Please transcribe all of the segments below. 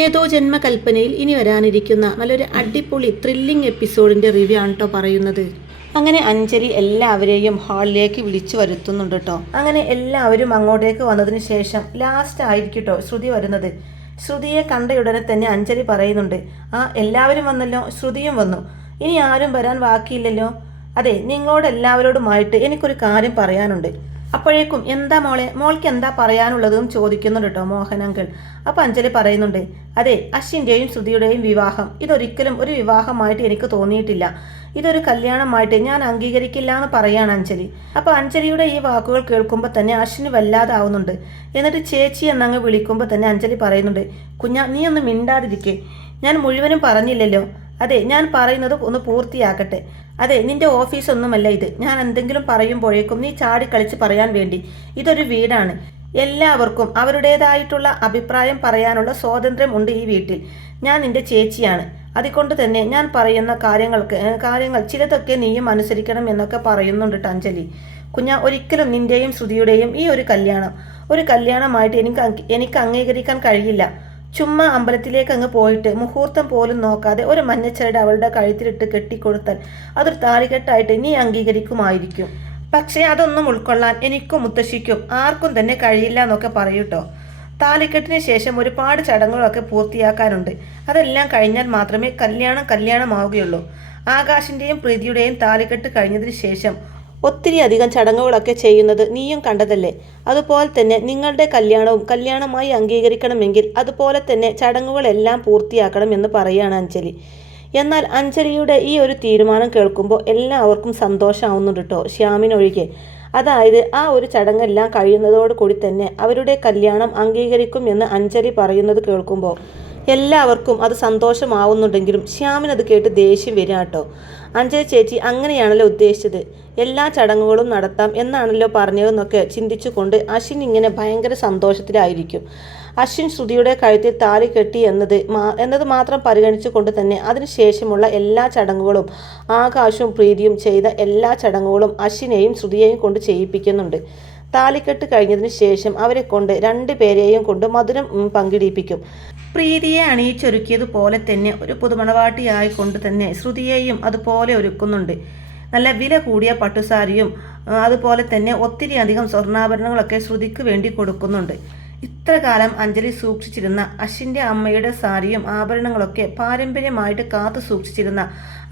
ഏതോ ജന്മകൽപ്പനയിൽ ഇനി വരാനിരിക്കുന്ന നല്ലൊരു അടിപൊളി ത്രില്ലിംഗ് എപ്പിസോഡിൻ്റെ റിവ്യൂ ആണ് കേട്ടോ പറയുന്നത്. അങ്ങനെ അഞ്ജലി എല്ലാവരെയും ഹാളിലേക്ക് വിളിച്ചു വരുത്തുന്നുണ്ട് കേട്ടോ. അങ്ങനെ എല്ലാവരും അങ്ങോട്ടേക്ക് വന്നതിന് ശേഷം ലാസ്റ്റ് ആയിരിക്കും കേട്ടോ ശ്രുതി വരുന്നത്. ശ്രുതിയെ കണ്ടയുടനെ തന്നെ അഞ്ജലി പറയുന്നുണ്ട്, എല്ലാവരും വന്നല്ലോ, ശ്രുതിയും വന്നു, ഇനി ആരും വരാൻ ബാക്കിയില്ലല്ലോ. അതെ, നിങ്ങളോട് എല്ലാവരോടുമായിട്ട് എനിക്കൊരു കാര്യം പറയാനുണ്ട്. അപ്പോഴേക്കും എന്താ മോൾക്ക് എന്താ പറയാനുള്ളതെന്ന് ചോദിക്കുന്നുണ്ട് കേട്ടോ മോഹൻ അങ്കിൾ. അപ്പം അഞ്ജലി പറയുന്നുണ്ട്, അതെ, അശ്വിൻ്റെയും ശ്രുതിയുടെയും വിവാഹം ഇതൊരിക്കലും ഒരു വിവാഹമായിട്ട് എനിക്ക് തോന്നിയിട്ടില്ല, ഇതൊരു കല്യാണമായിട്ട് ഞാൻ അംഗീകരിക്കില്ല എന്ന് പറയാണ് അഞ്ജലി. അപ്പോൾ അഞ്ജലിയുടെ ഈ വാക്കുകൾ കേൾക്കുമ്പോൾ തന്നെ അശ്വിന് വല്ലാതാവുന്നുണ്ട്. എന്നിട്ട് ചേച്ചി എന്നങ്ങ് വിളിക്കുമ്പോൾ തന്നെ അഞ്ജലി പറയുന്നുണ്ട്, നീ ഒന്ന് മിണ്ടാതിരിക്കേ, ഞാൻ മുഴുവനും പറഞ്ഞില്ലല്ലോ. അതെ, ഞാൻ പറയുന്നത് ഒന്ന് പൂർത്തിയാക്കട്ടെ. അതെ, നിന്റെ ഓഫീസൊന്നുമല്ല ഇത്. ഞാൻ എന്തെങ്കിലും പറയുമ്പോഴേക്കും നീ ചാടിക്കളിച്ച് പറയാൻ വേണ്ടി. ഇതൊരു വീടാണ്. എല്ലാവർക്കും അവരുടേതായിട്ടുള്ള അഭിപ്രായം പറയാനുള്ള സ്വാതന്ത്ര്യം ഉണ്ട് ഈ വീട്ടിൽ. ഞാൻ നിന്റെ ചേച്ചിയാണ്. അതുകൊണ്ട് തന്നെ ഞാൻ പറയുന്ന കാര്യങ്ങൾ ചിലതൊക്കെ നീയും അനുസരിക്കണം എന്നൊക്കെ പറയുന്നുണ്ട് അഞ്ജലി. ഒരിക്കലും നിന്റെയും ശ്രുതിയുടെയും ഈ ഒരു കല്യാണമായിട്ട് എനിക്ക് അംഗീകരിക്കാൻ കഴിയില്ല. ചുമ്മാ അമ്പലത്തിലേക്ക് അങ്ങ് പോയിട്ട് മുഹൂർത്തം പോലും നോക്കാതെ ഒരു മഞ്ഞച്ചരട് അവളുടെ കഴുത്തിലിട്ട് കെട്ടിക്കൊടുത്താൽ അതൊരു താലികെട്ടായിട്ട് നീ അംഗീകരിക്കുമായിരിക്കും. പക്ഷേ അതൊന്നും ഉൾക്കൊള്ളാൻ എനിക്കും മുത്തശ്ശിക്കും ആർക്കും തന്നെ കഴിയില്ല എന്നൊക്കെ പറയൂട്ടോ. താലിക്കെട്ടിന് ശേഷം ഒരുപാട് ചടങ്ങുകളൊക്കെ പൂർത്തിയാക്കാനുണ്ട്. അതെല്ലാം കഴിഞ്ഞാൽ മാത്രമേ കല്യാണമാവുകയുള്ളൂ. ആകാശിൻ്റെയും പ്രീതിയുടെയും താലിക്കെട്ട് കഴിഞ്ഞതിന് ശേഷം ഒത്തിരി അധികം ചടങ്ങുകളൊക്കെ ചെയ്യുന്നത് നീയും കണ്ടതല്ലേ. അതുപോലെ തന്നെ നിങ്ങളുടെ കല്യാണമായി അംഗീകരിക്കണമെങ്കിൽ അതുപോലെ തന്നെ ചടങ്ങുകളെല്ലാം പൂർത്തിയാക്കണം എന്ന് പറയുകയാണ് അഞ്ജലി. എന്നാൽ അഞ്ജലിയുടെ ഈ ഒരു തീരുമാനം കേൾക്കുമ്പോൾ എല്ലാവർക്കും സന്തോഷമാവുന്നുണ്ട് കേട്ടോ, ശ്യാമിനൊഴികെ. അതായത് ആ ഒരു ചടങ്ങെല്ലാം കഴിയുന്നതോടുകൂടി തന്നെ അവരുടെ കല്യാണം അംഗീകരിക്കും എന്ന് അഞ്ജലി പറയുന്നത് കേൾക്കുമ്പോൾ എല്ലാവർക്കും അത് സന്തോഷമാവുന്നുണ്ടെങ്കിലും ശ്യാമിനത് കേട്ട് ദേഷ്യം വരിക കേട്ടോ. അഞ്ജലി ചേച്ചി അങ്ങനെയാണല്ലോ ഉദ്ദേശിച്ചത്, എല്ലാ ചടങ്ങുകളും നടത്താം എന്നാണല്ലോ പറഞ്ഞതെന്നൊക്കെ ചിന്തിച്ചുകൊണ്ട് അശ്വിൻ ഇങ്ങനെ ഭയങ്കര സന്തോഷത്തിലായിരിക്കും. അശ്വിൻ ശ്രുതിയുടെ കഴുത്തിൽ താലി കെട്ടി എന്നത് മാത്രം പരിഗണിച്ചുകൊണ്ട് തന്നെ അതിനുശേഷമുള്ള എല്ലാ ചടങ്ങുകളും ആകാശവും പ്രീതിയും ചെയ്ത എല്ലാ ചടങ്ങുകളും അശ്വിനെയും ശ്രുതിയെയും കൊണ്ട് ചെയ്യിപ്പിക്കുന്നുണ്ട്. താലിക്കെട്ട് കഴിഞ്ഞതിന് ശേഷം അവരെ കൊണ്ട് രണ്ടുപേരെയും കൊണ്ട് മധുരം പങ്കിടിപ്പിക്കും. പ്രീതിയെ അണിയിച്ചൊരുക്കിയതുപോലെ തന്നെ ഒരു പുതുമണവാട്ടിയായി കൊണ്ട് തന്നെ ശ്രുതിയെയും അതുപോലെ ഒരുക്കുന്നുണ്ട്. നല്ല വില കൂടിയ പട്ടുസാരിയും അതുപോലെ തന്നെ ഒത്തിരി അധികം സ്വർണ്ണാഭരണങ്ങളൊക്കെ ശ്രുതിക്ക് വേണ്ടി കൊടുക്കുന്നുണ്ട്. ഇത്ര കാലം അഞ്ജലി സൂക്ഷിച്ചിരുന്ന അശ്വിൻ്റെ അമ്മയുടെ സാരിയും ആഭരണങ്ങളൊക്കെ പാരമ്പര്യമായിട്ട് കാത്തു സൂക്ഷിച്ചിരുന്ന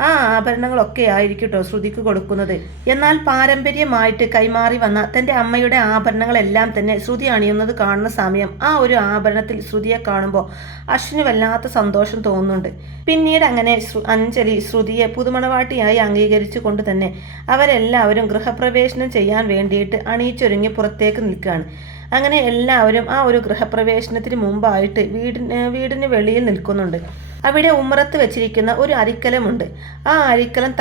ആ ആഭരണങ്ങളൊക്കെ ആയിരിക്കും കേട്ടോ ശ്രുതിക്ക് കൊടുക്കുന്നത്. എന്നാൽ പാരമ്പര്യമായിട്ട് കൈമാറി വന്ന തൻ്റെ അമ്മയുടെ ആഭരണങ്ങളെല്ലാം തന്നെ ശ്രുതി അണിയുന്നത് കാണുന്ന സമയം ആ ഒരു ആഭരണത്തിൽ ശ്രുതിയെ കാണുമ്പോൾ അശ്വിന് വല്ലാത്ത സന്തോഷം തോന്നുന്നുണ്ട്. പിന്നീട് അങ്ങനെ അഞ്ജലി ശ്രുതിയെ പുതുമണവാട്ടിയായി അംഗീകരിച്ചു കൊണ്ട് തന്നെ അവരെല്ലാവരും ഗൃഹപ്രവേശനം ചെയ്യാൻ വേണ്ടിയിട്ട് അണിയിച്ചൊരുങ്ങി പുറത്തേക്ക് നിൽക്കുകയാണ്. അങ്ങനെ എല്ലാവരും ആ ഒരു ഗൃഹപ്രവേശനത്തിന് മുമ്പായിട്ട് വീടിന് വെളിയിൽ നിൽക്കുന്നുണ്ട്. അവിടെ ഉമ്മറത്ത് വെച്ചിരിക്കുന്ന ഒരു അരിക്കലമുണ്ട്. ആ അരിക്കലം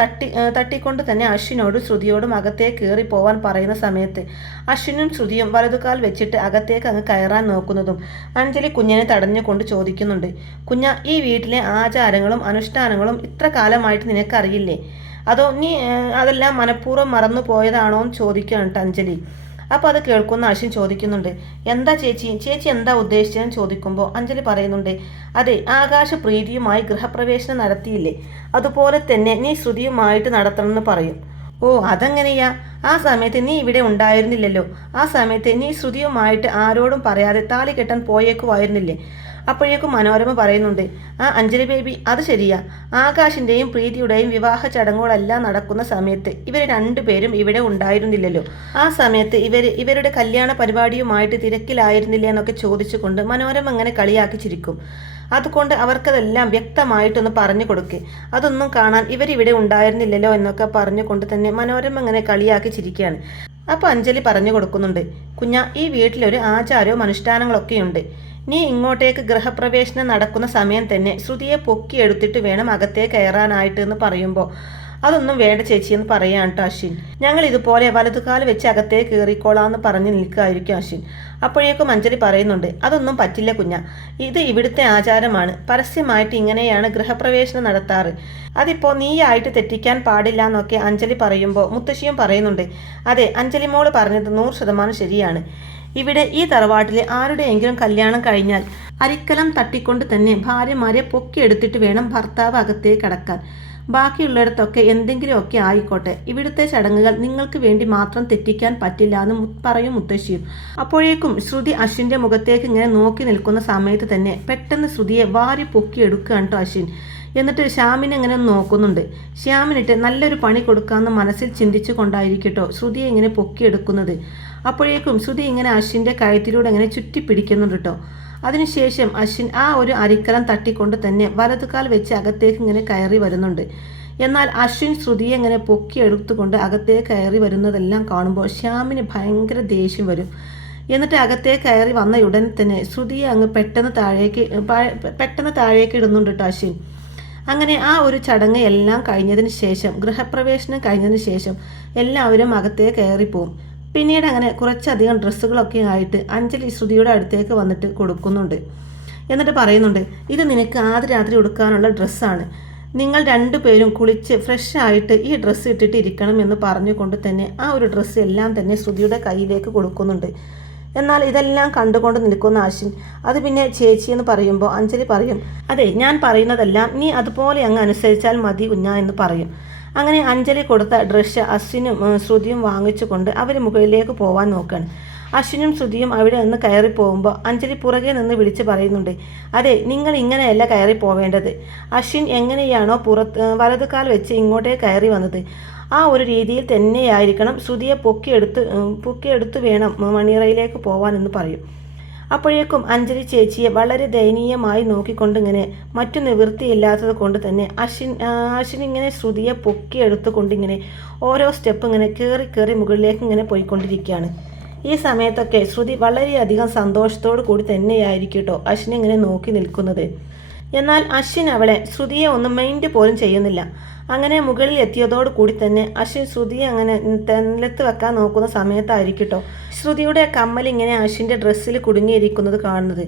തട്ടിക്കൊണ്ട് തന്നെ അശ്വിനോടും ശ്രുതിയോടും അകത്തേക്ക് കയറി പോവാൻ പറയുന്ന സമയത്ത് അശ്വിനും ശ്രുതിയും വലതുകാൽ വെച്ചിട്ട് അകത്തേക്ക് അങ്ങ് കയറാൻ നോക്കുന്നതും അഞ്ജലി കുഞ്ഞിനെ തടഞ്ഞുകൊണ്ട് ചോദിക്കുന്നുണ്ട്, ഈ വീട്ടിലെ ആചാരങ്ങളും അനുഷ്ഠാനങ്ങളും ഇത്ര കാലമായിട്ട് നിനക്കറിയില്ലേ? അതോ നീ അതെല്ലാം മനഃപൂർവ്വം മറന്നു പോയതാണോ എന്ന് ചോദിക്കുകയാണ് അഞ്ജലി. അപ്പോൾ അത് കേൾക്കുന്ന അശ്വിൻ ചോദിക്കുന്നുണ്ട്, എന്താ ചേച്ചി എന്താ ഉദ്ദേശിച്ചതെന്ന് ചോദിക്കുമ്പോൾ അഞ്ജലി പറയുന്നുണ്ട്, അതെ, ആകാശ പ്രീതിയുമായി ഗൃഹപ്രവേശനം നടത്തിയില്ലേ, അതുപോലെ തന്നെ നീ ശ്രുതിയുമായിട്ട് നടത്തണമെന്ന് പറയും. അതെങ്ങനെയാ? ആ സമയത്ത് നീ ഇവിടെ ഉണ്ടായിരുന്നില്ലല്ലോ. ആ സമയത്ത് നീ ശ്രുതിയുമായിട്ട് ആരോടും പറയാതെ താലി കെട്ടാൻ പോയേക്കുമായിരുന്നില്ലേ? അപ്പോഴേക്കും മനോരമ പറയുന്നുണ്ട്, അഞ്ജലി ബേബി, അത് ശരിയാ. ആകാശിൻ്റെയും പ്രീതിയുടെയും വിവാഹ ചടങ്ങുകളെല്ലാം നടക്കുന്ന സമയത്ത് ഇവർ രണ്ടുപേരും ഇവിടെ ഉണ്ടായിരുന്നില്ലല്ലോ. ആ സമയത്ത് ഇവരുടെ കല്യാണ പരിപാടിയുമായിട്ട് തിരക്കിലായിരുന്നില്ല എന്നൊക്കെ ചോദിച്ചുകൊണ്ട് മനോരമ അങ്ങനെ കളിയാക്കി ചിരിക്കും. അതുകൊണ്ട് അവർക്കതെല്ലാം വ്യക്തമായിട്ടൊന്ന് പറഞ്ഞു കൊടുക്ക്, അതൊന്നും കാണാൻ ഇവരിവിടെ ഉണ്ടായിരുന്നില്ലല്ലോ എന്നൊക്കെ പറഞ്ഞുകൊണ്ട് തന്നെ മനോരമ അങ്ങനെ കളിയാക്കി ചിരിക്കുകയാണ്. അപ്പോൾ അഞ്ജലി പറഞ്ഞു കൊടുക്കുന്നുണ്ട്, ഈ വീട്ടിലൊരു ആചാരവും അനുഷ്ഠാനങ്ങളൊക്കെയുണ്ട്. നീ ഇങ്ങോട്ടേക്ക് ഗൃഹപ്രവേശനം നടക്കുന്ന സമയം തന്നെ ശ്രുതിയെ പൊക്കിയെടുത്തിട്ട് വേണം അകത്തേക്ക് കയറാനായിട്ട് എന്ന് പറയുമ്പോൾ അതൊന്നും വേണ്ട ചേച്ചി എന്ന് പറയാൻ കേട്ടോ അശ്വിൻ. ഞങ്ങൾ ഇതുപോലെ വലതുകാല് വെച്ച് അകത്തേക്ക് കയറിക്കോളാന്ന് പറഞ്ഞ് നിൽക്കുകയായിരിക്കും അശ്വിൻ. അപ്പോഴേക്കും അഞ്ജലി പറയുന്നുണ്ട്, അതൊന്നും പറ്റില്ല ഇത് ഇവിടുത്തെ ആചാരമാണ്. പരസ്യമായിട്ട് ഇങ്ങനെയാണ് ഗൃഹപ്രവേശനം നടത്താറ്. അതിപ്പോൾ നീയായിട്ട് തെറ്റിക്കാൻ പാടില്ല എന്നൊക്കെ അഞ്ജലി പറയുമ്പോൾ മുത്തശ്ശിയും പറയുന്നുണ്ട്, അതെ, അഞ്ജലി മോള് പറഞ്ഞത് 100% ശരിയാണ്. ഇവിടെ ഈ തറവാട്ടിലെ ആരുടെയെങ്കിലും കല്യാണം കഴിഞ്ഞാൽ അരിക്കലം തട്ടിക്കൊണ്ട് തന്നെ ഭാര്യമാരെ പൊക്കിയെടുത്തിട്ട് വേണം ഭർത്താവ് അകത്തേക്ക് കടക്കാൻ. ബാക്കിയുള്ളിടത്തൊക്കെ എന്തെങ്കിലുമൊക്കെ ആയിക്കോട്ടെ, ഇവിടുത്തെ ചടങ്ങുകൾ നിങ്ങൾക്ക് വേണ്ടി മാത്രം തെറ്റിക്കാൻ പറ്റില്ല എന്ന് പറയും മുത്തശ്ശിയും. അപ്പോഴേക്കും ശ്രുതി അശ്വിൻ്റെ മുഖത്തേക്ക് ഇങ്ങനെ നോക്കി നിൽക്കുന്ന സമയത്ത് തന്നെ പെട്ടെന്ന് ശ്രുതിയെ വാരി പൊക്കിയെടുക്കുകയാണ് കേട്ടോ അശ്വിൻ. എന്നിട്ട് ശ്യാമിനെ ഇങ്ങനെ നോക്കുന്നുണ്ട്. ശ്യാമിനിട്ട് നല്ലൊരു പണി കൊടുക്കാമെന്ന് മനസ്സിൽ ചിന്തിച്ചു കൊണ്ടായിരിക്കട്ടോ ശ്രുതിയെ ഇങ്ങനെ പൊക്കിയെടുക്കുന്നത്. അപ്പോഴേക്കും ശ്രുതി ഇങ്ങനെ അശ്വിൻ്റെ കഴുത്തിലൂടെ ഇങ്ങനെ ചുറ്റിപ്പിടിക്കുന്നുണ്ട് കേട്ടോ. അതിനുശേഷം അശ്വിൻ ആ ഒരു അരിക്കലം തട്ടിക്കൊണ്ട് തന്നെ വലതുകാൽ വെച്ച് അകത്തേക്ക് ഇങ്ങനെ കയറി വരുന്നുണ്ട്. എന്നാൽ അശ്വിൻ ശ്രുതിയെ ഇങ്ങനെ പൊക്കിയെടുത്തുകൊണ്ട് അകത്തേക്ക് കയറി വരുന്നതെല്ലാം കാണുമ്പോൾ ശ്യാമിന് ഭയങ്കര ദേഷ്യം വരും. എന്നിട്ട് അകത്തേക്ക് കയറി വന്ന ഉടൻ തന്നെ ശ്രുതിയെ അങ്ങ് പെട്ടെന്ന് താഴേക്ക് ഇടുന്നുണ്ട് കേട്ടോ അശ്വിൻ. അങ്ങനെ ആ ഒരു ചടങ്ങ് എല്ലാം കഴിഞ്ഞതിന് ശേഷം, ഗൃഹപ്രവേശനം കഴിഞ്ഞതിന് ശേഷം എല്ലാവരും അകത്തേക്ക് കയറിപ്പോവും. പിന്നീട് അങ്ങനെ കുറച്ചധികം ഡ്രസ്സുകളൊക്കെ ആയിട്ട് അഞ്ജലി ശ്രുതിയുടെ അടുത്തേക്ക് വന്നിട്ട് കൊടുക്കുന്നുണ്ട്. എന്നിട്ട് പറയുന്നുണ്ട്, ഇത് നിനക്ക് ആദ്യ രാത്രി ഉടുക്കാനുള്ള ഡ്രസ്സാണ്. നിങ്ങൾ രണ്ടുപേരും കുളിച്ച് ഫ്രഷ് ആയിട്ട് ഈ ഡ്രസ്സ് ഇട്ടിട്ട് ഇരിക്കണം എന്ന് പറഞ്ഞുകൊണ്ട് തന്നെ ആ ഒരു ഡ്രസ്സ് എല്ലാം തന്നെ ശ്രുതിയുടെ കയ്യിലേക്ക് കൊടുക്കുന്നുണ്ട്. എന്നാൽ ഇതെല്ലാം കണ്ടുകൊണ്ട് നിൽക്കുന്ന അശ്വിൻ, അത് പിന്നെ ചേച്ചി എന്ന് പറയുമ്പോൾ അഞ്ജലി പറയും, അതെ ഞാൻ പറയുന്നതെല്ലാം നീ അതുപോലെ അങ്ങ് അനുസരിച്ചാൽ മതി കുഞ്ഞാ എന്ന് പറയും. അങ്ങനെ അഞ്ജലി കൊടുത്ത ഡ്രസ്സ് അശ്വിനും ശ്രുതിയും വാങ്ങിച്ചുകൊണ്ട് അവർ മുകളിലേക്ക് പോകാൻ നോക്കുകയാണ്. അശ്വിനും ശ്രുതിയും അവിടെ നിന്ന് കയറി പോകുമ്പോൾ അഞ്ജലി പുറകെ നിന്ന് വിളിച്ച് പറയുന്നുണ്ട്, അതെ നിങ്ങൾ ഇങ്ങനെയല്ല കയറി പോവേണ്ടത്. അശ്വിൻ എങ്ങനെയാണോ വലതുകാൽ വെച്ച് ഇങ്ങോട്ടേ കയറി വന്നത് ആ ഒരു രീതിയിൽ തന്നെയായിരിക്കണം ശ്രുതിയെ പൊക്കിയെടുത്ത് വേണം മണിയറയിലേക്ക് പോകാനെന്ന് പറയും. അപ്പോഴേക്കും അഞ്ജലി ചേച്ചിയെ വളരെ ദയനീയമായി നോക്കിക്കൊണ്ടിങ്ങനെ മറ്റു നിവൃത്തിയില്ലാത്തത് കൊണ്ട് തന്നെ അശ്വിൻ ഇങ്ങനെ ശ്രുതിയെ പൊക്കിയെടുത്തുകൊണ്ടിങ്ങനെ ഓരോ സ്റ്റെപ്പ് ഇങ്ങനെ കയറി മുകളിലേക്ക് ഇങ്ങനെ പോയിക്കൊണ്ടിരിക്കുകയാണ്. ഈ സമയത്തൊക്കെ ശ്രുതി വളരെയധികം സന്തോഷത്തോടു കൂടി തന്നെയായിരിക്കും കേട്ടോ അശ്വിൻ ഇങ്ങനെ നോക്കി നിൽക്കുന്നത്. എന്നാൽ അശ്വിൻ അവളെ ശ്രുതിയെ ഒന്നും മൈൻഡ് പോലും ചെയ്യുന്നില്ല. അങ്ങനെ മുകളിൽ എത്തിയതോടു കൂടി തന്നെ അശ്വിൻ ശ്രുതിയെ അങ്ങനെ നിലത്ത് വെക്കാൻ നോക്കുന്ന സമയത്തായിരിക്കട്ടോ ശ്രുതിയുടെ കമ്മൽ ഇങ്ങനെ അശ്വിൻ്റെ ഡ്രസ്സിൽ കുടുങ്ങിയിരിക്കുന്നത് കാണുന്നത്.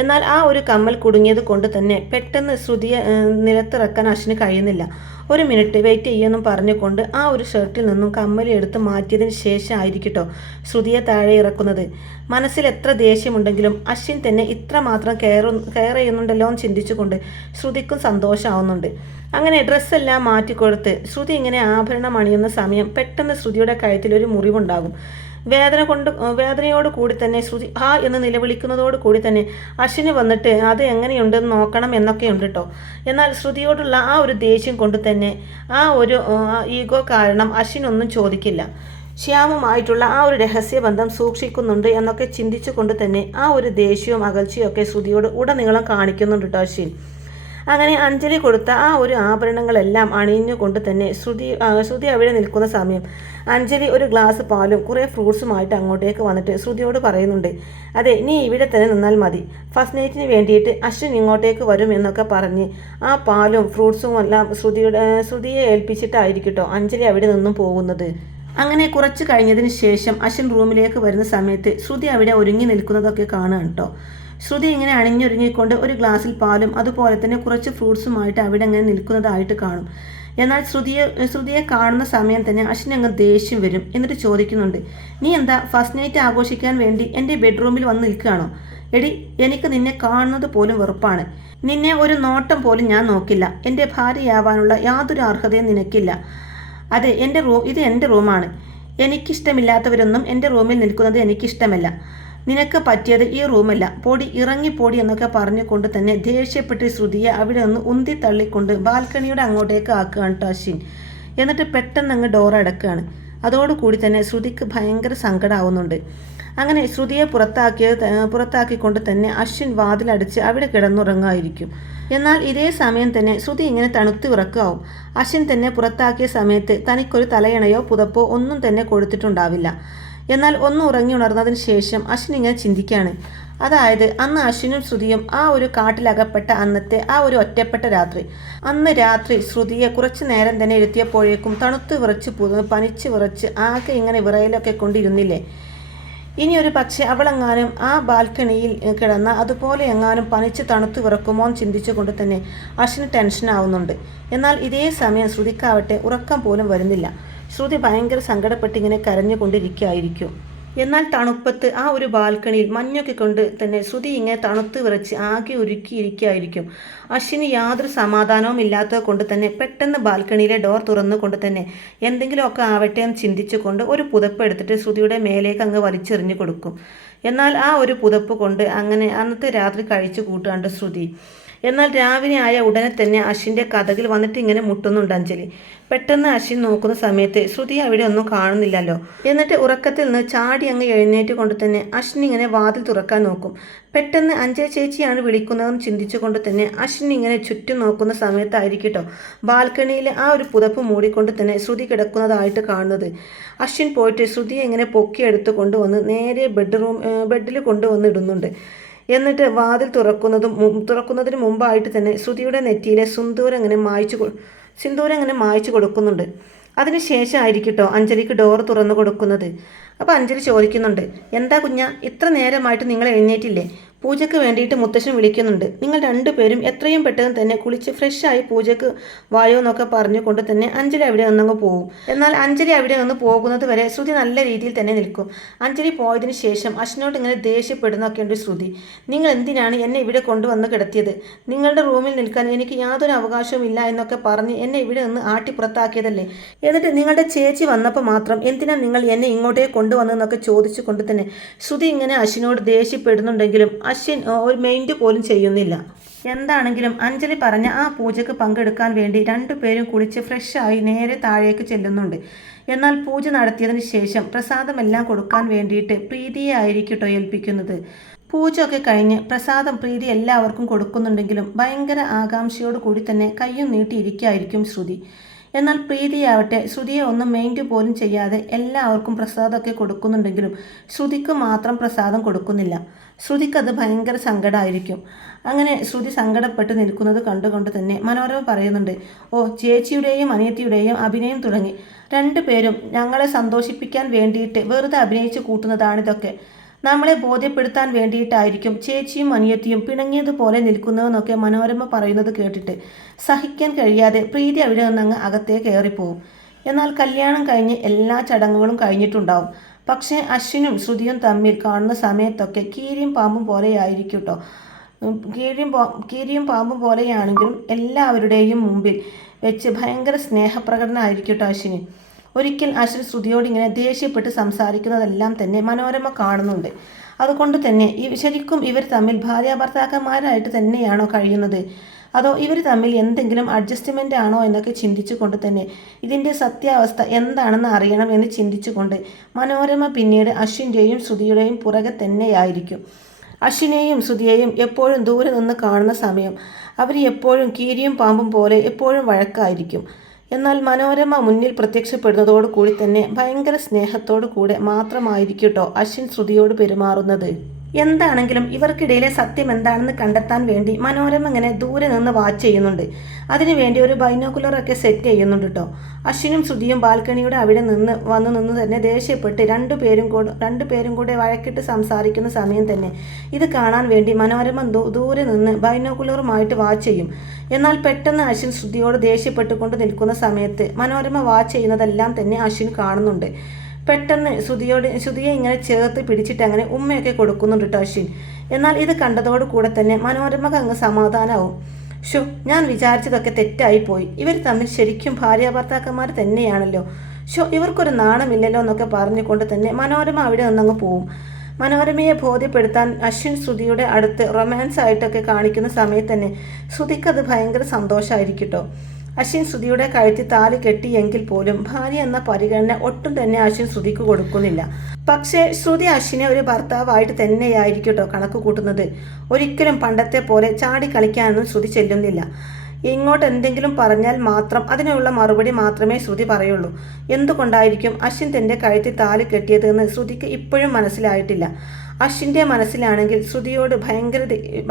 എന്നാൽ ആ ഒരു കമ്മൽ കുടുങ്ങിയത് കൊണ്ട് തന്നെ പെട്ടെന്ന് ശ്രുതിയെ നിലത്തിറക്കാൻ അശ്വിന് കഴിയുന്നില്ല. ഒരു മിനിറ്റ് വെയിറ്റ് ചെയ്യുമെന്നും പറഞ്ഞുകൊണ്ട് ആ ഒരു ഷർട്ടിൽ നിന്നും കമ്മൽ എടുത്ത് മാറ്റിയതിന് ശേഷം ആയിരിക്കട്ടോ ശ്രുതിയെ താഴെ ഇറക്കുന്നത്. മനസ്സിൽ എത്ര ദേഷ്യമുണ്ടെങ്കിലും അശ്വിൻ തന്നെ ഇത്രമാത്രം കെയർ ചെയ്യുന്നുണ്ടല്ലോ എന്ന് ചിന്തിച്ചുകൊണ്ട് ശ്രുതിക്കും സന്തോഷമാവുന്നുണ്ട്. അങ്ങനെ ഡ്രസ്സെല്ലാം മാറ്റിക്കൊടുത്ത് ശ്രുതി ഇങ്ങനെ ആഭരണം അണിയുന്ന സമയം പെട്ടെന്ന് ശ്രുതിയുടെ കഴുത്തിലൊരു മുറിവുണ്ടാകും. വേദനയോട് കൂടി തന്നെ ശ്രുതി ആ എന്ന് നിലവിളിക്കുന്നതോട് കൂടി തന്നെ അശ്വിന് വന്നിട്ട് അത് എങ്ങനെയുണ്ടെന്ന് നോക്കണം എന്നൊക്കെ ഉണ്ട് കേട്ടോ. എന്നാൽ ശ്രുതിയോടുള്ള ആ ഒരു ദേഷ്യം കൊണ്ട് തന്നെ ആ ഒരു ഈഗോ കാരണം അശ്വിനൊന്നും ചോദിക്കില്ല. ശ്യാമുമായിട്ടുള്ള ആ ഒരു രഹസ്യബന്ധം സൂക്ഷിക്കുന്നുണ്ട് എന്നൊക്കെ ചിന്തിച്ചു കൊണ്ട് തന്നെ ആ ഒരു ദേഷ്യവും അകൽച്ചയും ഒക്കെ ശ്രുതിയോട് ഉടനീളം കാണിക്കുന്നുണ്ട് കേട്ടോ അശ്വിൻ. അങ്ങനെ അഞ്ജലി കൊടുത്ത ആ ഒരു ആഭരണങ്ങളെല്ലാം അണിഞ്ഞുകൊണ്ട് തന്നെ ശ്രുതി അവിടെ നിൽക്കുന്ന സമയം അഞ്ജലി ഒരു ഗ്ലാസ് പാലും കുറേ ഫ്രൂട്ട്സുമായിട്ട് അങ്ങോട്ടേക്ക് വന്നിട്ട് ശ്രുതിയോട് പറയുന്നുണ്ട്, അതെ നീ ഇവിടെ തന്നെ നിന്നാൽ മതി, ഫസ്റ്റ് നൈറ്റിന് വേണ്ടിയിട്ട് അശ്വിൻ ഇങ്ങോട്ടേക്ക് വരും എന്നൊക്കെ പറഞ്ഞ് ആ പാലും ഫ്രൂട്ട്സും എല്ലാം ശ്രുതിയെ ഏൽപ്പിച്ചിട്ടായിരിക്കട്ടോ അഞ്ജലി അവിടെ നിന്നും പോകുന്നത്. അങ്ങനെ കുറച്ച് കഴിഞ്ഞതിന് ശേഷം അശ്വിൻ റൂമിലേക്ക് വരുന്ന സമയത്ത് ശ്രുതി അവിടെ ഒരുങ്ങി നിൽക്കുന്നതൊക്കെ കാണുകയാണ് കേട്ടോ. ശ്രുതി ഇങ്ങനെ അണിഞ്ഞൊരുങ്ങിക്കൊണ്ട് ഒരു ഗ്ലാസ്സിൽ പാലും അതുപോലെ തന്നെ കുറച്ച് ഫ്രൂട്ട്സുമായിട്ട് അവിടെ അങ്ങനെ നിൽക്കുന്നതായിട്ട് കാണും. എന്നാൽ ശ്രുതിയെ കാണുന്ന സമയം തന്നെ അശ്വിൻ അങ്ങ് ദേഷ്യം വരും. എന്നിട്ട് ചോദിക്കുന്നുണ്ട്, നീ എന്താ ഫസ്റ്റ് നൈറ്റ് ആഘോഷിക്കാൻ വേണ്ടി എൻ്റെ ബെഡ്റൂമിൽ വന്ന് നിൽക്കുകയാണോ? എടി എനിക്ക് നിന്നെ കാണുന്നത് പോലും വെറുപ്പാണ്. നിന്നെ ഒരു നോട്ടം പോലും ഞാൻ നോക്കില്ല. എൻ്റെ ഭാര്യയാവാനുള്ള യാതൊരു അർഹതയും നിനക്കില്ല. അതെ ഇത് എൻ്റെ റൂമാണ്. എനിക്കിഷ്ടമില്ലാത്തവരൊന്നും എൻ്റെ റൂമിൽ നിൽക്കുന്നത് എനിക്കിഷ്ടമല്ല. നിനക്ക് പറ്റിയത് ഈ റൂമല്ല, ഇറങ്ങിപ്പോടി എന്നൊക്കെ പറഞ്ഞുകൊണ്ട് തന്നെ ദേഷ്യപ്പെട്ട് ശ്രുതിയെ അവിടെ നിന്ന് ഉന്തി തള്ളിക്കൊണ്ട് ബാൽക്കണിയുടെ അങ്ങോട്ടേക്ക് ആക്കുകയാണ് കേട്ടോ അശ്വിൻ. എന്നിട്ട് പെട്ടെന്ന് അങ്ങ് ഡോർ അടക്കുകയാണ്. അതോടുകൂടി തന്നെ ശ്രുതിക്ക് ഭയങ്കര സങ്കടമാവുന്നുണ്ട്. അങ്ങനെ ശ്രുതിയെ പുറത്താക്കിക്കൊണ്ട് തന്നെ അശ്വിൻ വാതിലടിച്ച് അവിടെ കിടന്നുറങ്ങായിരിക്കും. എന്നാൽ ഇതേ സമയം തന്നെ ശ്രുതി ഇങ്ങനെ തണുത്ത് വിറക്കാവും. അശ്വിൻ തന്നെ പുറത്താക്കിയ സമയത്ത് തനിക്കൊരു തലയണയോ പുതപ്പോ ഒന്നും തന്നെ കൊടുത്തിട്ടുണ്ടാവില്ല. എന്നാൽ ഒന്ന് ഉറങ്ങി ഉണർന്നതിന് ശേഷം അശ്വിൻ ഇങ്ങനെ ചിന്തിക്കുകയാണ്. അതായത് അന്ന് അശ്വിനും ശ്രുതിയും ആ ഒരു കാട്ടിലകപ്പെട്ട അന്നത്തെ ആ ഒരു ഒറ്റപ്പെട്ട രാത്രി, അന്ന് രാത്രി ശ്രുതിയെ കുറച്ച് നേരം തന്നെ ഇരുത്തിയപ്പോഴേക്കും തണുത്ത് വിറച്ച് പനിച്ച് വിറച്ച് ആകെ ഇങ്ങനെ വിറയിലൊക്കെ കൊണ്ടിരുന്നില്ലേ. ഇനി ഒരു പക്ഷേ അവളെങ്ങാനും ആ ബാൽക്കണിയിൽ കിടന്ന അതുപോലെ എങ്ങാനും പനിച്ച് തണുത്ത് വിറക്കുമോ എന്ന് ചിന്തിച്ചുകൊണ്ട് തന്നെ അശ്വിന് ടെൻഷനാവുന്നുണ്ട്. എന്നാൽ ഇതേ സമയം ശ്രുതിക്കാവട്ടെ ഉറക്കം പോലും വരുന്നില്ല. ശ്രുതി ഭയങ്കര സങ്കടപ്പെട്ടിങ്ങനെ കരഞ്ഞുകൊണ്ടിരിക്കുകയായിരിക്കും. എന്നാൽ തണുപ്പത്ത് ആ ഒരു ബാൽക്കണിയിൽ മഞ്ഞൊക്കെ കൊണ്ട് തന്നെ ശ്രുതി ഇങ്ങനെ തണുത്ത് വിറച്ച് ആകെ ഉരുക്കിയിരിക്കുകയായിരിക്കും. അശ്വിന് യാതൊരു സമാധാനവും ഇല്ലാത്തത് കൊണ്ട് തന്നെ പെട്ടെന്ന് ബാൽക്കണിയിലെ ഡോർ തുറന്നുകൊണ്ട് തന്നെ എന്തെങ്കിലുമൊക്കെ ആവട്ടെ എന്ന് ചിന്തിച്ചുകൊണ്ട് ഒരു പുതപ്പ് എടുത്തിട്ട് ശ്രുതിയുടെ മേലേക്ക് അങ്ങ് വലിച്ചെറിഞ്ഞു കൊടുക്കും. എന്നാൽ ആ ഒരു പുതപ്പ് കൊണ്ട് അങ്ങനെ അന്നത്തെ രാത്രി കഴിച്ചു കൂട്ടാണ്ട് ശ്രുതി. എന്നാൽ രാവിലെ ആയ ഉടനെ തന്നെ അശ്വിൻ്റെ കഥകിൽ വന്നിട്ട് ഇങ്ങനെ മുട്ടുന്നുണ്ട് അഞ്ജലി. പെട്ടെന്ന് അശ്വിൻ നോക്കുന്ന സമയത്ത് ശ്രുതി അവിടെ ഒന്നും കാണുന്നില്ലല്ലോ. എന്നിട്ട് ഉറക്കത്തിൽ നിന്ന് ചാടി അങ്ങ് എഴുന്നേറ്റ് കൊണ്ട് തന്നെ അശ്വിൻ ഇങ്ങനെ വാതിൽ തുറക്കാൻ നോക്കും. പെട്ടെന്ന് അഞ്ജലി ചേച്ചിയാണ് വിളിക്കുന്നതെന്ന് ചിന്തിച്ചുകൊണ്ട് തന്നെ അശ്വിൻ ഇങ്ങനെ ചുറ്റും നോക്കുന്ന സമയത്തായിരിക്കട്ടോ ബാൽക്കണിയിൽ ആ ഒരു പുതപ്പ് മൂടിക്കൊണ്ട് തന്നെ ശ്രുതി കിടക്കുന്നതായിട്ട് കാണുന്നത്. അശ്വിൻ പോയിട്ട് ശ്രുതിയെ ഇങ്ങനെ പൊക്കിയെടുത്ത് കൊണ്ടുവന്ന് നേരെ ബെഡിൽ കൊണ്ടുവന്ന് ഇടുന്നുണ്ട്. എന്നിട്ട് വാതിൽ തുറക്കുന്നതിന് മുമ്പായിട്ട് തന്നെ ശ്രുതിയുടെ നെറ്റിയിലെ സിന്ദൂരം ഇങ്ങനെ മായ്ച്ചു കൊടുക്കുന്നുണ്ട്. അതിനുശേഷം ആയിരിക്കട്ടോ അഞ്ജലിക്ക് ഡോർ തുറന്നു കൊടുക്കുന്നത്. അപ്പോൾ അഞ്ജലി ചോദിക്കുന്നുണ്ട്, എന്താ കുഞ്ഞ ഇത്ര നേരമായിട്ട് നിങ്ങൾ എഴുന്നേറ്റില്ലേ? പൂജയ്ക്ക് വേണ്ടിയിട്ട് മുത്തശ്ശൻ വിളിക്കുന്നുണ്ട്. നിങ്ങൾ രണ്ടുപേരും എത്രയും പെട്ടെന്ന് തന്നെ കുളിച്ച് ഫ്രഷായി പൂജയ്ക്ക് വായോ എന്നൊക്കെ പറഞ്ഞുകൊണ്ട് തന്നെ അഞ്ജലി അവിടെ നിന്നങ്ങ് പോകും. എന്നാൽ അഞ്ജലി അവിടെ നിന്ന് പോകുന്നത് വരെ ശ്രുതി നല്ല രീതിയിൽ തന്നെ നിൽക്കും. അഞ്ജലി പോയതിനു ശേഷം അശ്വിനോട് ഇങ്ങനെ ദേഷ്യപ്പെടുന്നൊക്കെ ഉണ്ട് ശ്രുതി. നിങ്ങൾ എന്തിനാണ് എന്നെ ഇവിടെ കൊണ്ടുവന്ന് കിടത്തിയത്? നിങ്ങളുടെ റൂമിൽ നിൽക്കാൻ എനിക്ക് യാതൊരു അവകാശവും ഇല്ല എന്നൊക്കെ പറഞ്ഞ് എന്നെ ഇവിടെ നിന്ന് ആട്ടിപ്പുറത്താക്കിയതല്ലേ? എന്നിട്ട് നിങ്ങളുടെ ചേച്ചി വന്നപ്പോൾ മാത്രം എന്തിനാണ് നിങ്ങൾ എന്നെ ഇങ്ങോട്ടേ കൊണ്ടുവന്നതെന്നൊക്കെ ചോദിച്ചുകൊണ്ട് തന്നെ ശ്രുതി ഇങ്ങനെ അശ്വിനോട് ദേഷ്യപ്പെടുന്നുണ്ടെങ്കിലും അശ്വിൻ ഒരു മൈൻഡ് പോലും ചെയ്യുന്നില്ല. എന്താണെങ്കിലും അഞ്ജലി പറഞ്ഞ ആ പൂജയ്ക്ക് പങ്കെടുക്കാൻ വേണ്ടി രണ്ടുപേരും കുളിച്ച് ഫ്രഷായി നേരെ താഴേക്ക് ചെല്ലുന്നുണ്ട്. എന്നാൽ പൂജ നടത്തിയതിന് ശേഷം പ്രസാദമെല്ലാം കൊടുക്കാൻ വേണ്ടിയിട്ട് പ്രീതിയെ ആയിരിക്കട്ടോ ഏൽപ്പിക്കുന്നത്. പൂജ ഒക്കെ കഴിഞ്ഞ് പ്രസാദം പ്രീതി എല്ലാവർക്കും കൊടുക്കുന്നുണ്ടെങ്കിലും ഭയങ്കര ആകാംക്ഷയോട് കൂടി തന്നെ കയ്യും നീട്ടിയിരിക്കുകയായിരിക്കും ശ്രുതി. എന്നാൽ പ്രീതിയാവട്ടെ ശ്രുതിയെ ഒന്നും മൈൻഡ് പോലും ചെയ്യാതെ എല്ലാവർക്കും പ്രസാദമൊക്കെ കൊടുക്കുന്നുണ്ടെങ്കിലും ശ്രുതിക്ക് മാത്രം പ്രസാദം കൊടുക്കുന്നില്ല. ശ്രുതിക്കത് ഭയങ്കര സങ്കടമായിരിക്കും. അങ്ങനെ ശ്രുതി സങ്കടപ്പെട്ട് നിൽക്കുന്നത് കണ്ടുകൊണ്ട് തന്നെ മനോരമ പറയുന്നുണ്ട്, ഓ ചേച്ചിയുടെയും അനിയത്തിയുടെയും അഭിനയം തുടങ്ങി. രണ്ടുപേരും ഞങ്ങളെ സന്തോഷിപ്പിക്കാൻ വേണ്ടിയിട്ട് വെറുതെ അഭിനയിച്ച് കൂട്ടുന്നതാണിതൊക്കെ. നമ്മളെ ബോധ്യപ്പെടുത്താൻ വേണ്ടിയിട്ടായിരിക്കും ചേച്ചിയും അനിയത്തിയും പിണങ്ങിയതുപോലെ നിൽക്കുന്നതെന്നൊക്കെ മനോരമ പറയുന്നത് കേട്ടിട്ട് സഹിക്കാൻ കഴിയാതെ പ്രീതി അവിടെ നിന്നങ്ങ് അകത്തേ കയറിപ്പോവും. എന്നാൽ കല്യാണം കഴിഞ്ഞ് എല്ലാ ചടങ്ങുകളും കഴിഞ്ഞിട്ടുണ്ടാവും. പക്ഷേ അശ്വിനും ശ്രുതിയും തമ്മിൽ കാണുന്ന സമയത്തൊക്കെ കീരിയും പാമ്പും പോലെയായിരിക്കും കേട്ടോ. കീരിയും പാമ്പും പോലെയാണെങ്കിലും എല്ലാവരുടെയും മുമ്പിൽ വെച്ച് ഭയങ്കര സ്നേഹപ്രകടനമായിരിക്കും കേട്ടോ അശ്വിന്. ഒരിക്കൽ അശ്വിൻ ശ്രുതിയോട് ഇങ്ങനെ ദേഷ്യപ്പെട്ട് സംസാരിക്കുന്നതെല്ലാം തന്നെ മനോരമ കാണുന്നുണ്ട്. അതുകൊണ്ട് തന്നെ ശരിക്കും ഇവർ തമ്മിൽ ഭാര്യാഭർത്താക്കന്മാരായിട്ട് തന്നെയാണോ കഴിയുന്നത്, അതോ ഇവർ തമ്മിൽ എന്തെങ്കിലും അഡ്ജസ്റ്റ്മെൻ്റ് ആണോ എന്നൊക്കെ ചിന്തിച്ചുകൊണ്ട് തന്നെ ഇതിൻ്റെ സത്യാവസ്ഥ എന്താണെന്ന് അറിയണം എന്ന് ചിന്തിച്ചുകൊണ്ട് മനോരമ പിന്നീട് അശ്വിൻ്റെയും ശ്രുതിയുടെയും പുറകെ തന്നെയായിരിക്കും. അശ്വിനെയും ശ്രുതിയെയും എപ്പോഴും ദൂരെ നിന്ന് കാണുന്ന സമയം അവർ എപ്പോഴും കീരിയും പാമ്പും പോലെ എപ്പോഴും വഴക്കായിരിക്കും. എന്നാൽ മനോരമ മുന്നിൽ പ്രത്യക്ഷപ്പെടുന്നതോടു കൂടി തന്നെ ഭയങ്കര സ്നേഹത്തോടു കൂടെ മാത്രമായിരിക്കും കേട്ടോ അശ്വിൻ ശ്രുതിയോട് പെരുമാറുന്നത്. എന്താണെങ്കിലും ഇവർക്കിടയിലെ സത്യം എന്താണെന്ന് കണ്ടെത്താൻ വേണ്ടി മനോരമ ഇങ്ങനെ ദൂരെ നിന്ന് വാച്ച് ചെയ്യുന്നുണ്ട്. അതിനുവേണ്ടി ഒരു ബൈനോക്കുലറൊക്കെ സെറ്റ് ചെയ്യുന്നുണ്ട് കേട്ടോ. അശ്വിനും ശ്രുതിയും ബാൽക്കണിയുടെ അവിടെ നിന്ന് തന്നെ ദേഷ്യപ്പെട്ട് രണ്ടുപേരും കൂടെ വഴക്കിട്ട് സംസാരിക്കുന്ന സമയം തന്നെ ഇത് കാണാൻ വേണ്ടി മനോരമ ദൂരെ നിന്ന് ബൈനോക്കുലറുമായിട്ട് വാച്ച് ചെയ്യും. എന്നാൽ പെട്ടെന്ന് അശ്വിൻ ശ്രുതിയോട് ദേഷ്യപ്പെട്ടുകൊണ്ട് നിൽക്കുന്ന സമയത്ത് മനോരമ വാച്ച് ചെയ്യുന്നതെല്ലാം തന്നെ അശ്വിൻ കാണുന്നുണ്ട്. പെട്ടെന്ന് ശ്രുതിയെ ഇങ്ങനെ ചേർത്ത് പിടിച്ചിട്ട് അങ്ങനെ ഉമ്മയൊക്കെ കൊടുക്കുന്നുണ്ട് കേട്ടോ അശ്വിൻ. എന്നാൽ ഇത് കണ്ടതോട് കൂടെ തന്നെ മനോരമക്ക് അങ്ങ് സമാധാനമാവും. ഞാൻ വിചാരിച്ചതൊക്കെ തെറ്റായിപ്പോയി. ഇവർ തമ്മിൽ ശരിക്കും ഭാര്യാഭർത്താക്കന്മാർ തന്നെയാണല്ലോ. ഇവർക്കൊരു നാണമില്ലല്ലോ എന്നൊക്കെ പറഞ്ഞുകൊണ്ട് തന്നെ മനോരമ അവിടെ നിന്നങ്ങ് പോവും. മനോരമയെ ബോധ്യപ്പെടുത്താൻ അശ്വിൻ ശ്രുതിയുടെ അടുത്ത് റൊമാൻസ് ആയിട്ടൊക്കെ കാണിക്കുന്ന സമയത്ത് തന്നെ ശ്രുതിക്കത് ഭയങ്കര സന്തോഷമായിരിക്കും കേട്ടോ. അശ്വിൻ ശ്രുതിയുടെ കഴുത്തിൽ താലി കെട്ടിയെങ്കിൽ പോലും ഭാര്യ എന്ന പരിഗണന ഒട്ടും തന്നെ അശ്വിൻ ശ്രുതിക്ക് കൊടുക്കുന്നില്ല. പക്ഷേ ശ്രുതി അശ്വിനെ ഒരു ഭർത്താവായിട്ട് തന്നെയായിരിക്കും കേട്ടോ കണക്ക് കൂട്ടുന്നത്. ഒരിക്കലും പണ്ടത്തെ പോലെ ചാടി കളിക്കാനൊന്നും ശ്രുതി ചെല്ലുന്നില്ല. ഇങ്ങോട്ട് എന്തെങ്കിലും പറഞ്ഞാൽ മാത്രം അതിനുള്ള മറുപടി മാത്രമേ ശ്രുതി പറയുള്ളൂ. എന്തുകൊണ്ടായിരിക്കും അശ്വിൻ തൻ്റെ കഴുത്തിൽ താലി കെട്ടിയതെന്ന് ശ്രുതിക്ക് ഇപ്പോഴും മനസ്സിലായിട്ടില്ല. അശ്വിൻ്റെ മനസ്സിലാണെങ്കിൽ ശ്രുതിയോട്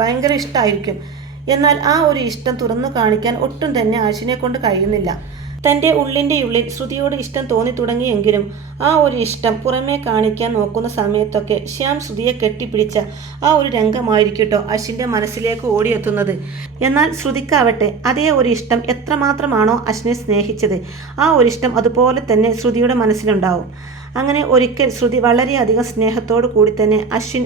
ഭയങ്കര ഇഷ്ടമായിരിക്കും. എന്നാൽ ആ ഒരു ഇഷ്ടം തുറന്നു കാണിക്കാൻ ഒട്ടും തന്നെ അശ്വിനെ കൊണ്ട് കഴിയുന്നില്ല. തൻ്റെ ഉള്ളിൻ്റെ ഉള്ളിൽ ശ്രുതിയോട് ഇഷ്ടം തോന്നി തുടങ്ങിയെങ്കിലും ആ ഒരു ഇഷ്ടം പുറമേ കാണിക്കാൻ നോക്കുന്ന സമയത്തൊക്കെ ശ്യാം ശ്രുതിയെ കെട്ടിപ്പിടിച്ച ആ ഒരു രംഗമായിരിക്കും കേട്ടോ അശ്വിൻ്റെ മനസ്സിലേക്ക് ഓടിയെത്തുന്നത്. എന്നാൽ ശ്രുതിക്കാവട്ടെ അതേ ഒരു ഇഷ്ടം എത്രമാത്രമാണോ അശ്വിനെ സ്നേഹിച്ചത് ആ ഒരു ഇഷ്ടം അതുപോലെ തന്നെ ശ്രുതിയുടെ മനസ്സിലുണ്ടാവും. അങ്ങനെ ഒരിക്കൽ ശ്രുതി വളരെയധികം സ്നേഹത്തോടു കൂടി തന്നെ അശ്വിൻ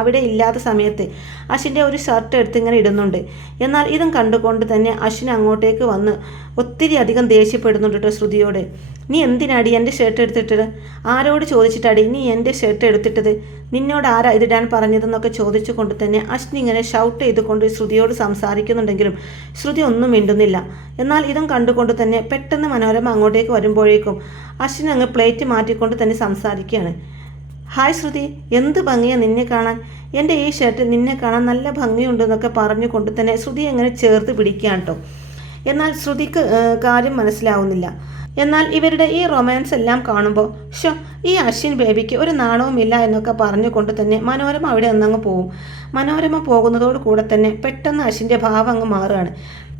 അവിടെ ഇല്ലാത്ത സമയത്ത് അശ്വിൻ്റെ ഒരു ഷർട്ട് എടുത്ത് ഇങ്ങനെ ഇടുന്നുണ്ട്. എന്നാൽ ഇതും കണ്ടുകൊണ്ട് തന്നെ അശ്വിൻ അങ്ങോട്ടേക്ക് വന്ന് ഒത്തിരി അധികം ദേഷ്യപ്പെടുന്നുണ്ട് കേട്ടോ ശ്രുതിയോട്. നീ എന്തിനാടി എൻ്റെ ഷർട്ട് എടുത്തിട്ടത്? ആരോട് ചോദിച്ചിട്ടാടി നീ എൻ്റെ ഷർട്ട് എടുത്തിട്ടത്? നിന്നോട് ആരാ ഇതിടാൻ പറഞ്ഞതെന്നൊക്കെ ചോദിച്ചുകൊണ്ട് തന്നെ അശ്വിൻ ഇങ്ങനെ ഷൗട്ട് ചെയ്തുകൊണ്ട് ശ്രുതിയോട് സംസാരിക്കുന്നുണ്ടെങ്കിലും ശ്രുതി ഒന്നും മിണ്ടുന്നില്ല. എന്നാൽ ഇതും കണ്ടുകൊണ്ട് തന്നെ പെട്ടെന്ന് മനോരമ അങ്ങോട്ടേക്ക് വരുമ്പോഴേക്കും അശ്വിൻ അങ്ങ് പ്ലേറ്റ് മാറ്റിക്കൊണ്ട് തന്നെ സംസാരിക്കുകയാണ്. ഹായ് ശ്രുതി, എന്ത് ഭംഗിയാണ് നിന്നെ കാണാൻ, എൻ്റെ ഈ ഷർട്ടിൽ നിന്നെ കാണാൻ നല്ല ഭംഗിയുണ്ടെന്നൊക്കെ പറഞ്ഞുകൊണ്ട് തന്നെ ശ്രുതി എങ്ങനെ ചേർത്ത് പിടിക്കുകയാണ് കേട്ടോ. എന്നാൽ ശ്രുതിക്ക് കാര്യം മനസ്സിലാവുന്നില്ല. എന്നാൽ ഇവരുടെ ഈ റൊമാൻസ് എല്ലാം കാണുമ്പോൾ ഈ അശ്വിൻ ബേബിക്ക് ഒരു നാണവുമില്ല എന്നൊക്കെ പറഞ്ഞുകൊണ്ട് തന്നെ മനോരമ അവിടെ നിന്നങ്ങ് പോവും. മനോരമ പോകുന്നതോട് കൂടെ തന്നെ പെട്ടെന്ന് അശ്വിൻ്റെ ഭാവം അങ്ങ് മാറുകയാണ്.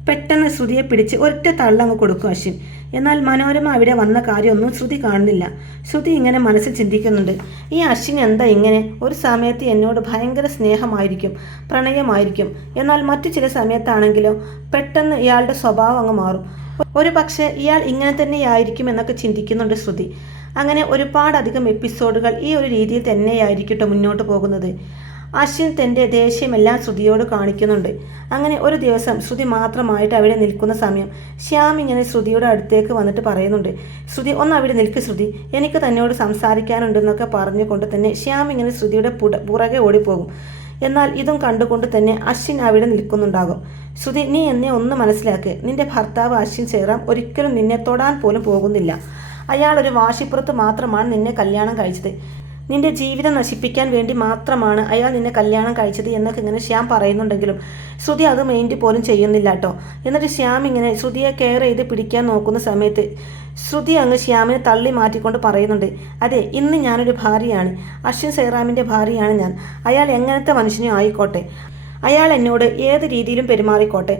പെട്ടെന്ന് ശ്രുതിയെ പിടിച്ച് ഒറ്റ തള്ളങ്ങ് കൊടുക്കും അശ്വിൻ. എന്നാൽ മനോരമ അവിടെ വന്ന കാര്യമൊന്നും ശ്രുതി കാണുന്നില്ല. ശ്രുതി ഇങ്ങനെ മനസ്സിൽ ചിന്തിക്കുന്നുണ്ട്, ഈ അശ്വിൻ എന്താ ഇങ്ങനെ? ഒരു സമയത്ത് എന്നോട് ഭയങ്കര സ്നേഹമായിരിക്കും, പ്രണയമായിരിക്കും. എന്നാൽ മറ്റു ചില സമയത്താണെങ്കിലോ പെട്ടെന്ന് ഇയാളുടെ സ്വഭാവം അങ്ങ് മാറും. ഒരു പക്ഷേ ഇയാൾ ഇങ്ങനെ തന്നെയായിരിക്കും എന്നൊക്കെ ചിന്തിക്കുന്നുണ്ട് ശ്രുതി. അങ്ങനെ ഒരുപാടധികം എപ്പിസോഡുകൾ ഈ ഒരു രീതിയിൽ തന്നെയായിരിക്കട്ടോ മുന്നോട്ട് പോകുന്നത്. അശ്വിൻ തൻ്റെ ദേഷ്യമെല്ലാം ശ്രുതിയോട് കാണിക്കുന്നുണ്ട്. അങ്ങനെ ഒരു ദിവസം ശ്രുതി മാത്രമായിട്ട് അവിടെ നിൽക്കുന്ന സമയം ശ്യാം ഇങ്ങനെ ശ്രുതിയുടെ അടുത്തേക്ക് വന്നിട്ട് പറയുന്നുണ്ട്, ശ്രുതി ഒന്ന് അവിടെ നിൽക്ക് ശ്രുതി, എനിക്ക് തന്നോട് സംസാരിക്കാനുണ്ടെന്നൊക്കെ പറഞ്ഞുകൊണ്ട് തന്നെ ശ്യാം ഇങ്ങനെ ശ്രുതിയുടെ പുറകെ ഓടിപ്പോകും. എന്നാൽ ഇതും കണ്ടുകൊണ്ട് തന്നെ അശ്വിൻ അവിടെ നിൽക്കുന്നുണ്ടാകും. ശ്രുതി, നീ എന്നെ ഒന്ന് മനസ്സിലാക്ക്, നിന്റെ ഭർത്താവ് അശ്വിൻ സേറാം ഒരിക്കലും നിന്നെ തൊടാൻ പോലും പോകുന്നില്ല. അയാൾ ഒരു വാശിപ്പുറത്ത് മാത്രമാണ് നിന്നെ കല്യാണം കഴിച്ചത്. നിന്റെ ജീവിതം നശിപ്പിക്കാൻ വേണ്ടി മാത്രമാണ് അയാൾ നിന്നെ കല്യാണം കഴിച്ചത് എന്നൊക്കെ ഇങ്ങനെ ശ്യാം പറയുന്നുണ്ടെങ്കിലും ശ്രുതി അത് മൈൻഡ് പോലും ചെയ്യുന്നില്ല കേട്ടോ. എന്നിട്ട് ശ്യാം ഇങ്ങനെ ശ്രുതിയെ കെയർ ചെയ്ത് പിടിക്കാൻ നോക്കുന്ന സമയത്ത് ശ്രുതി അങ്ങ് ശ്യാമിനെ തള്ളി മാറ്റിക്കൊണ്ട് പറയുന്നുണ്ട്, അതെ, ഇന്ന് ഞാനൊരു ഭാര്യയാണ്, അശ്വിൻ സേറാമിൻ്റെ ഭാര്യയാണ് ഞാൻ. അയാൾ എങ്ങനത്തെ മനുഷ്യനും ആയിക്കോട്ടെ, അയാൾ എന്നോട് ഏത് രീതിയിലും പെരുമാറിക്കോട്ടെ,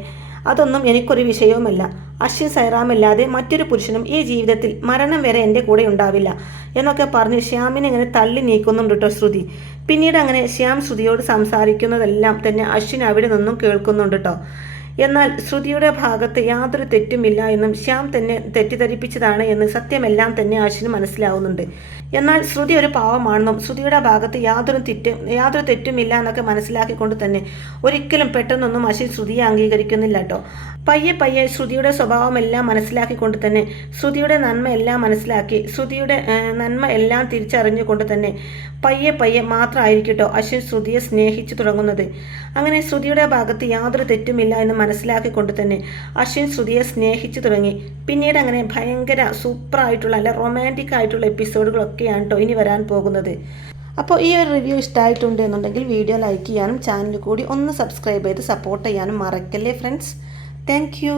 അതൊന്നും എനിക്കൊരു വിഷയവുമല്ല. അശ്വിൻ സൈറാമല്ലാതെ മറ്റൊരു പുരുഷനും ഈ ജീവിതത്തിൽ മരണം വരെ എൻ്റെ കൂടെ ഉണ്ടാവില്ല എന്നൊക്കെ പറഞ്ഞ് ശ്യാമിനെ ഇങ്ങനെ തള്ളി നീക്കുന്നുണ്ട് കേട്ടോ ശ്രുതി. പിന്നീട് അങ്ങനെ ശ്യാം ശ്രുതിയോട് സംസാരിക്കുന്നതെല്ലാം തന്നെ അശ്വിൻ അവിടെ നിന്നും കേൾക്കുന്നുണ്ട് കേട്ടോ. എന്നാൽ ശ്രുതിയുടെ ഭാഗത്ത് യാതൊരു തെറ്റുമില്ല എന്നും ശ്യാം തന്നെ തെറ്റിദ്ധരിപ്പിച്ചതാണ് എന്ന് സത്യമെല്ലാം തന്നെ അശ്വിന് മനസ്സിലാവുന്നുണ്ട്. എന്നാൽ ശ്രുതി ഒരു പാവമാണെന്നും ശ്രുതിയുടെ ഭാഗത്ത് യാതൊരു തെറ്റുമില്ല എന്നൊക്കെ മനസ്സിലാക്കിക്കൊണ്ട് തന്നെ ഒരിക്കലും പെട്ടെന്നൊന്നും അശ്വിൻ ശ്രുതിയെ അംഗീകരിക്കുന്നില്ല കേട്ടോ. പയ്യെ ശ്രുതിയുടെ സ്വഭാവമെല്ലാം മനസ്സിലാക്കിക്കൊണ്ട് തന്നെ ശ്രുതിയുടെ നന്മ എല്ലാം മനസ്സിലാക്കി ശ്രുതിയുടെ നന്മ എല്ലാം തിരിച്ചറിഞ്ഞുകൊണ്ട് തന്നെ പയ്യെ മാത്രമായിരിക്കട്ടോ അശ്വിൻ ശ്രുതിയെ സ്നേഹിച്ചു തുടങ്ങുന്നത്. അങ്ങനെ ശ്രുതിയുടെ ഭാഗത്ത് യാതൊരു തെറ്റുമില്ല എന്ന് മനസ്സിലാക്കിക്കൊണ്ട് തന്നെ അശ്വിൻ ശ്രുതിയെ സ്നേഹിച്ചു തുടങ്ങി. പിന്നീട് അങ്ങനെ ഭയങ്കര സൂപ്പറായിട്ടുള്ള അല്ല റൊമാൻറ്റിക് ആയിട്ടുള്ള എപ്പിസോഡുകളൊക്കെയാണ് കേട്ടോ ഇനി വരാൻ പോകുന്നത്. അപ്പോൾ ഈ ഒരു റിവ്യൂ ഇഷ്ടമായിട്ടുണ്ട് എന്നുണ്ടെങ്കിൽ വീഡിയോ ലൈക്ക് ചെയ്യാനും ചാനൽ കൂടി ഒന്ന് സബ്സ്ക്രൈബ് ചെയ്ത് സപ്പോർട്ട് ചെയ്യാനും മറക്കല്ലേ ഫ്രണ്ട്സ്. Thank you.